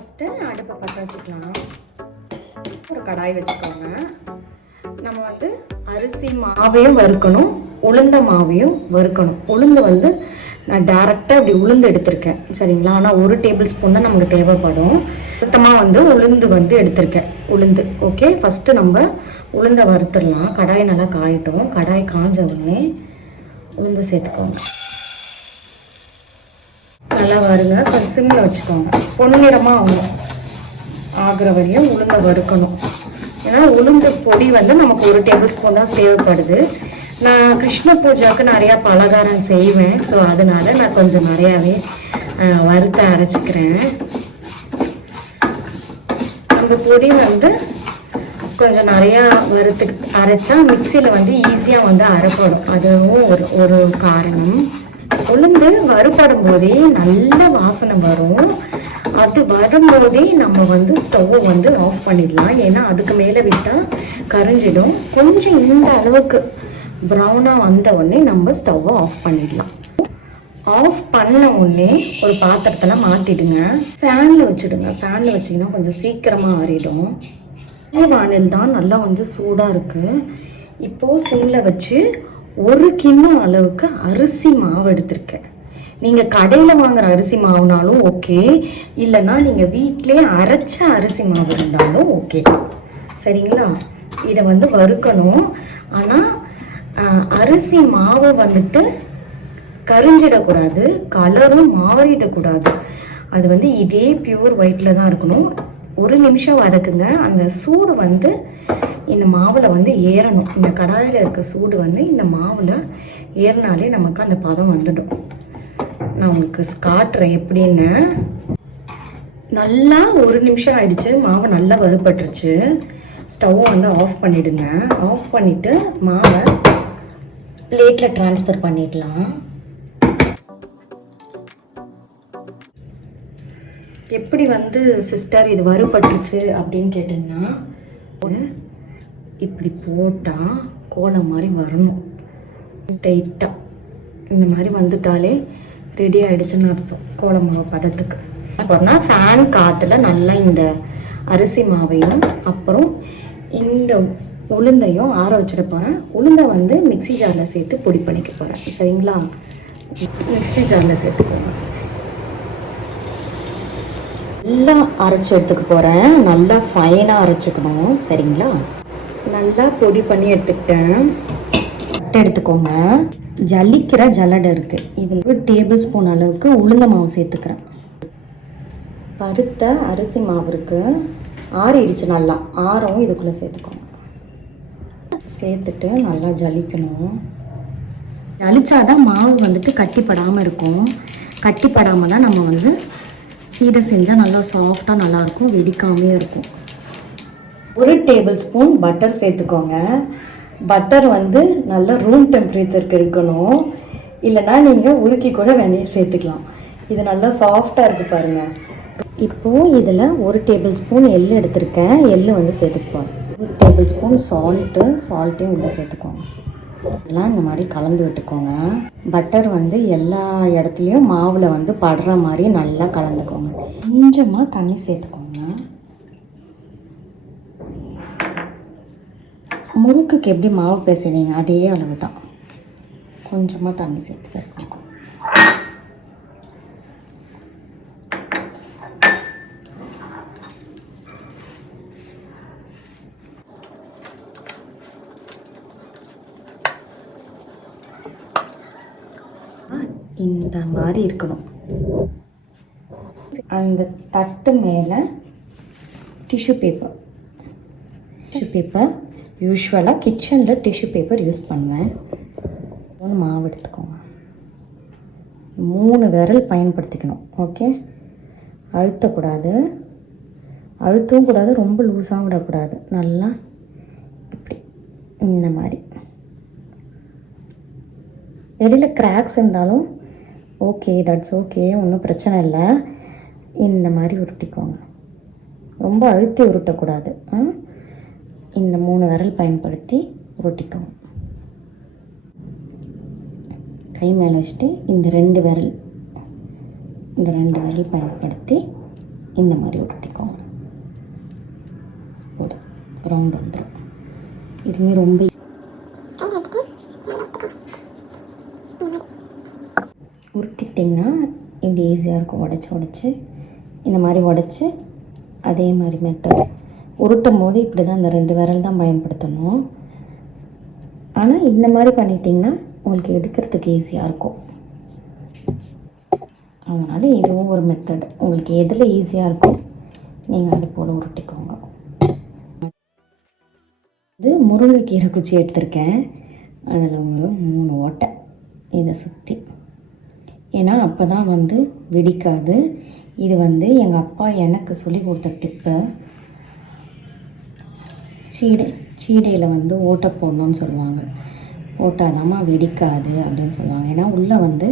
First அடுப்பை பற்ற வச்சுக்கலாம். ஒரு கடாய் வச்சுக்கோங்க. நம்ம வந்து அரிசி மாவையும் வறுக்கணும், உளுந்த மாவையும் வறுக்கணும். உளுந்து வந்து நான் டேரெக்டாக இப்படி உளுந்து எடுத்திருக்கேன், சரிங்களா? ஆனால் 1 டேபிள் ஸ்பூன் தான் நமக்கு தேவைப்படும். மொத்தமாக வந்து உளுந்து வந்து எடுத்திருக்கேன். உளுந்து ஓகே. ஃபஸ்ட்டு நம்ம உளுந்தை வறுத்துடலாம். கடாய் நல்லா காயட்டும். கடாய் காஞ்ச உடனே உளுந்து சேர்த்துக்கோங்க. நல்லா வருங்க. கொஞ்சம் சிம்மில் வச்சுக்கோங்க. பொன்னிறமாக ஆகிற வரையும் உளுந்தை வறுக்கணும். ஏன்னா உளுந்து பொடி வந்து நமக்கு 1 டேபிள் ஸ்பூன் தான் தேவைப்படுது. நான் கிருஷ்ண பூஜாவுக்கு நிறையா பலகாரம் செய்வேன். ஸோ அதனால நான் கொஞ்சம் நிறையாவே வறுத்த அரைச்சிக்கிறேன். அந்த பொடி வந்து கொஞ்சம் நிறையா அரைச்சா மிக்சியில் வந்து ஈஸியாக வந்து அரைப்படும். அதுவும் ஒரு காரணம். உளுந்து வறுபடும் போதே நல்ல வாசனை வரும். அது வரும்போதே நம்ம வந்து ஸ்டவ்வை வந்து ஆஃப் பண்ணிடலாம். ஏன்னா அதுக்கு மேலே விட்டால் கரிஞ்சிடும். கொஞ்சம் இந்த அளவுக்கு ப்ரௌனாக வந்த உடனே நம்ம ஸ்டவ்வை ஆஃப் பண்ணிடலாம். ஆஃப் பண்ண உடனே ஒரு பாத்திரத்தில் மாற்றிடுங்க. ஃபேனில் வச்சுடுங்க. ஃபேனில் வச்சிங்கன்னா கொஞ்சம் சீக்கிரமாக ஆறிடும். வானில் தான் நல்லா வந்து சூடாக இருக்குது. இப்போது சிம்மில் வச்சு 1 கிண்ணம் அளவுக்கு அரிசி மாவு எடுத்திருக்கேன். நீங்கள் கடையில் வாங்குகிற அரிசி மாவுனாலும் ஓகே, இல்லைன்னா நீங்கள் வீட்டிலே அரைச்ச அரிசி மாவு இருந்தாலும் ஓகே தான், சரிங்களா? இதை வந்து வறுக்கணும். ஆனால் அரிசி மாவு வந்துட்டு கரிஞ்சிடக்கூடாது, கலரும் மாறிடக்கூடாது. அது வந்து இதே பியூர் ஒயிட்டில் தான் இருக்கணும். 1 நிமிஷம் வதக்குங்க. அந்த சூடு வந்து இந்த மாவில் வந்து ஏறணும். இந்த கடாயில் இருக்க சூடு வந்து இந்த மாவில் ஏறினாலே நமக்கு அந்த பதம் வந்துடும். நான் உங்களுக்கு காட்டுறேன் எப்படின்னு. நல்லா 1 நிமிஷம் ஆயிடுச்சு. மாவு நல்லா வறுபட்டுருச்சு. ஸ்டவ்வை வந்து ஆஃப் பண்ணிவிடுங்க. ஆஃப் பண்ணிவிட்டு மாவை பிளேட்டில் ட்ரான்ஸ்ஃபர் பண்ணிடலாம். எப்படி வந்து சிஸ்டர் இது வறுபட்டுருச்சு அப்படின்னு கேட்டிங்கன்னா, இப்படி போட்டால் கோலம் மாதிரி வரணும். ஸ்ட்ரைட்டாக இந்த மாதிரி வந்துட்டாலே ரெடி ஆகிடுச்சுன்னு அர்த்தம் கோலம் மாவு பதத்துக்கு. அப்புறம்னா ஃபேன் காற்றுல நல்லா இந்த அரிசி மாவையும் அப்புறம் இந்த உளுந்தையும் ஆற வச்சுட போகிறேன். உளுந்தை வந்து மிக்சி ஜாரில் சேர்த்து பொடி பண்ணிக்க போகிறேன், சரிங்களா? மிக்சி ஜாரில் சேர்த்துக்கோங்க. நல்லா அரைச்சி எடுத்துக்க போகிறேன். நல்லா ஃபைனாக அரைச்சிக்கணும், சரிங்களா? நல்லா பொடி பண்ணி எடுத்துக்கிட்டேன். எடுத்துக்கோங்க. ஜலிக்கிற ஜல்லடை இருக்குது. இது 1 டேபிள் ஸ்பூன் அளவுக்கு உளுந்த மாவு சேர்த்துக்கிறேன். பருத்த அரிசி மாவு இருக்குது, ஆறிடுச்சு. நல்லா ஆறவும் இதுக்குள்ளே சேர்த்துக்கோங்க. சேர்த்துட்டு நல்லா ஜலிக்கணும். ஜலிச்சாதான் மாவு வந்துட்டு கட்டிப்படாமல் இருக்கும். கட்டிப்படாமல் தான் நம்ம வந்து சீடை செஞ்சால் நல்லா சாஃப்டாக நல்லாயிருக்கும், வெடிக்காமே இருக்கும். 1 டேபிள் ஸ்பூன் பட்டர் சேர்த்துக்கோங்க. பட்டர் வந்து நல்ல ரூம் டெம்பரேச்சருக்கு இருக்கணும், இல்லைனா நீங்கள் உருக்கி கூட வெண்ணெய் சேர்த்துக்கலாம். இது நல்லா சாஃப்டாக இருக்குது பாருங்கள். இப்போது இதில் 1 டேபிள் ஸ்பூன் எள்ளு எடுத்திருக்கேன். எள்ளு வந்து சேர்த்துக்குவோம். 1 டேபிள் ஸ்பூன் சால்ட்டையும் உள்ளே சேர்த்துக்கோங்க. எல்லாம் இந்த மாதிரி கலந்து விட்டுக்கோங்க. பட்டர் வந்து எல்லா இடத்துலையும் மாவில் வந்து படுற மாதிரி நல்லா கலந்துக்கோங்க. கொஞ்சமாக தண்ணி சேர்த்துக்கோங்க. முறுக்குக்கு எப்படி மாவு பேசுவீங்க அதே அளவு தான். கொஞ்சமாக தண்ணி சேர்த்து பேசிக்கோங்க. இந்த மாதிரி இருக்கணும். அந்த தட்டு மேலே டிஷ்யூ பேப்பர் யூஸ்வலாக கிச்சனில் டிஷ்யூ பேப்பர் யூஸ் பண்ணுவேன். 3 மாவு எடுத்துக்கோங்க. 3 விரல் பயன்படுத்திக்கணும், ஓகே? அழுத்தக்கூடாது, அழுத்தவும் கூடாது, ரொம்ப லூஸாகவும் விடக்கூடாது. நல்லா இப்படி இந்த மாதிரி. இடையில கிராக்ஸ் இருந்தாலும் ஓகே, தட்ஸ் ஓகே, ஒன்றும் பிரச்சனை இல்லை. இந்த மாதிரி உருட்டிக்கோங்க. ரொம்ப அழுத்தி உருட்டக்கூடாது. இந்த 3 விரல் பயன்படுத்தி உருட்டிக்கோங்க. கை மேலே வச்சுட்டு இந்த 2 விரல் பயன்படுத்தி இந்த மாதிரி உருட்டிக்கோங்க. போதும், ரவுண்ட் வந்துடும். இதுவுமே ரொம்ப உருட்டிட்டிங்கன்னா இப்படி ஈஸியாக இருக்கும். உடச்சி இந்த மாதிரி உடச்சி அதே மாதிரி மெத்தட் உருட்டும் போது இப்படி தான் இந்த 2 விரல் தான் பயன்படுத்தணும். ஆனால் இந்த மாதிரி பண்ணிட்டிங்கன்னா உங்களுக்கு எடுக்கிறதுக்கு ஈஸியாக இருக்கும். அதனால் இதுவும் ஒரு மெத்தட். உங்களுக்கு எதில் ஈஸியாக இருக்கும் நீங்கள் அது போல் உருட்டிக்கோங்க. இது முருங்கைக்கீரை குச்சி எடுத்திருக்கேன். அதில் ஒரு 3 ஓட்டை இதை சுற்றி, ஏன்னா அப்போ தான் வந்து வெடிக்காது. இது வந்து எங்கள் அப்பா எனக்கு சொல்லி கொடுத்த டிப்பு. சீடையில் வந்து ஓட்டை போடணும்னு சொல்லுவாங்க. போட்டாதாம்மா வெடிக்காது அப்படின்னு சொல்லுவாங்க. ஏன்னா உள்ளே வந்து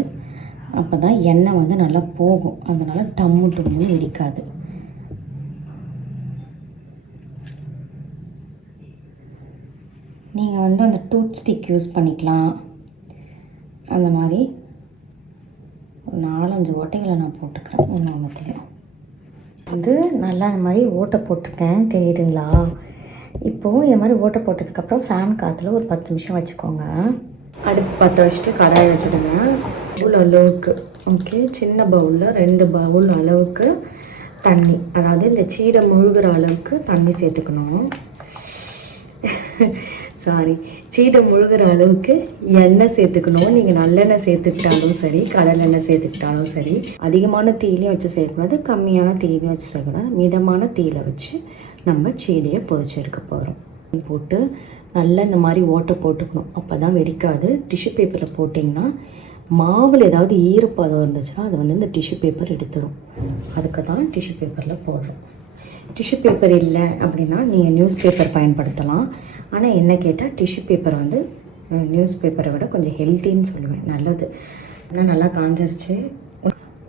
அப்போ தான் எண்ணெய் வந்து நல்லா போகும். அதனால் டம்மு வெடிக்காது. நீங்கள் வந்து அந்த டூத் ஸ்டிக் யூஸ் பண்ணிக்கலாம். அந்த மாதிரி ஒரு 4-5 ஓட்டைகளை நான் போட்டுக்கிறேன். ஒன்றுத்தையும் வந்து நல்லா அந்த மாதிரி ஓட்டை போட்டிருக்கேன், தெரியுதுங்களா? இப்போது இந்த மாதிரி ஓட்டை போட்டதுக்கப்புறம் ஃபேன் காற்றுல ஒரு 10 நிமிஷம் வச்சுக்கோங்க. அடுப்பு பற்ற வச்சுட்டு கடாயை வச்சுடுங்க. பவுல் அளவுக்கு, ஓகே, சின்ன பவுலில் 2 பவுல் அளவுக்கு தண்ணி, அதாவது இந்த சீடை முழுகிற அளவுக்கு தண்ணி சேர்த்துக்கணும். சாரி, சீடை முழுகிற அளவுக்கு எண்ணெய் சேர்த்துக்கணும். நீங்கள் நல்லெண்ணெய் சேர்த்துக்கிட்டாலும் சரி, கடலெண்ணெய் சேர்த்துக்கிட்டாலும் சரி. அதிகமான தீயிலையும் வச்சு சேர்க்கக்கூடாது, கம்மியான தீயிலையும் வச்சு சேர்க்கக்கூடாது. மிதமான தீயில வச்சு நம்ம சீடையை பொரிச்சு எடுக்க போகிறோம். போட்டு நல்லா இந்த மாதிரி ஓட்டை போட்டுக்கணும். அப்போ தான் வெடிக்காது. டிஷ்யூ பேப்பரில் போட்டிங்கன்னா மாவில் ஏதாவது ஈரப்பதம் இருந்துச்சுன்னா அது வந்து இந்த டிஷ்யூ பேப்பர் எடுத்துடும். அதுக்கு தான் டிஷ்யூ பேப்பரில் போடுறோம். டிஷ்யூ பேப்பர் இல்லை அப்படின்னா நீங்கள் நியூஸ் பேப்பர் பயன்படுத்தலாம். ஆனால் என்ன கேட்டால் டிஷ்யூ பேப்பர் வந்து நியூஸ் பேப்பரை விட கொஞ்சம் ஹெல்த்தின்னு சொல்லுவேன், நல்லது. ஆனால் நல்லா காஞ்சிருச்சு.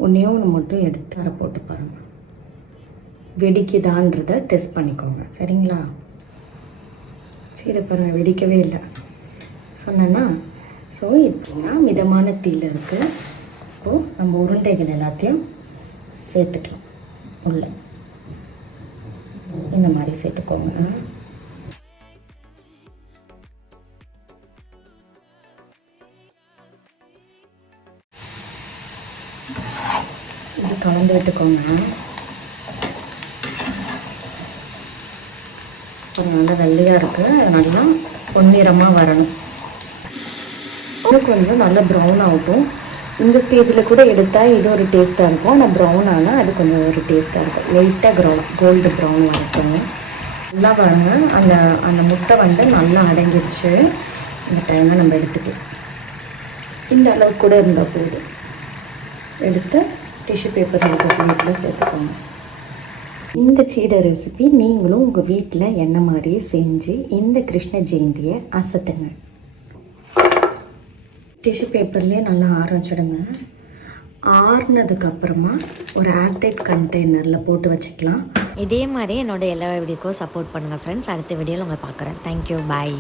ஒன்றே ஒன்று மட்டும் எடுத்து அதை போட்டு பாருங்கள், வெடிக்குதான்றதை டெஸ்ட் பண்ணிக்கோங்க, சரிங்களா? சீடை பாருங்கள், வெடிக்கவே இல்லை சொன்னேன்னா. ஸோ இப்போனா மிதமான தீயில் இருக்குது. இப்போது நம்ம உருண்டைகள் எல்லாத்தையும் சேர்த்துக்கலாம். உள்ள இந்த மாதிரி சேர்த்துக்கோங்க. இது கலந்து விட்டுக்கோங்க. கொஞ்சம் நல்லா வெள்ளையாக இருக்குது, நல்லா பொன்னிறமாக வரணும். இன்னும் கொஞ்சம் நல்லா ப்ரௌன் ஆகட்டும். இந்த ஸ்டேஜில் கூட எடுத்தால் இது ஒரு டேஸ்ட்டாக இருக்கும். ஆனால் ப்ரௌன் ஆனால் அது கொஞ்சம் ஒரு டேஸ்ட்டாக இருக்கும். லைட்டாக கோல்டு ப்ரௌன் வரட்டும். நல்லா பாருங்க, அந்த முட்டை வந்து நல்லா அடங்கிடுச்சு. இந்த டைமில் நம்ம எடுத்துக்கலாம். இந்த அளவுக்கு கூட இருந்தால் போதும். எடுத்து டிஷ்யூ பேப்பர் வீட்டில் சேர்த்துக்கோங்க. இந்த சீடை ரெசிபி நீங்களும் உங்கள் வீட்டில் என்ன மாதிரியே செஞ்சு இந்த கிருஷ்ண ஜெயந்தியை அசத்துங்க. டிஷ்யூ பேப்பர்லேயே நல்லா ஆற வச்சிடுங்க. ஆறுனதுக்கப்புறமா ஒரு ஏர்டைட் கண்டெய்னரில் போட்டு வச்சுக்கலாம். இதே மாதிரி என்னோட எல்லா வீடியோக்கும் சப்போர்ட் பண்ணுங்கள் ஃப்ரெண்ட்ஸ். அடுத்த வீடியோவில் உங்களை பார்க்குறேன். தேங்க்யூ, பாய்.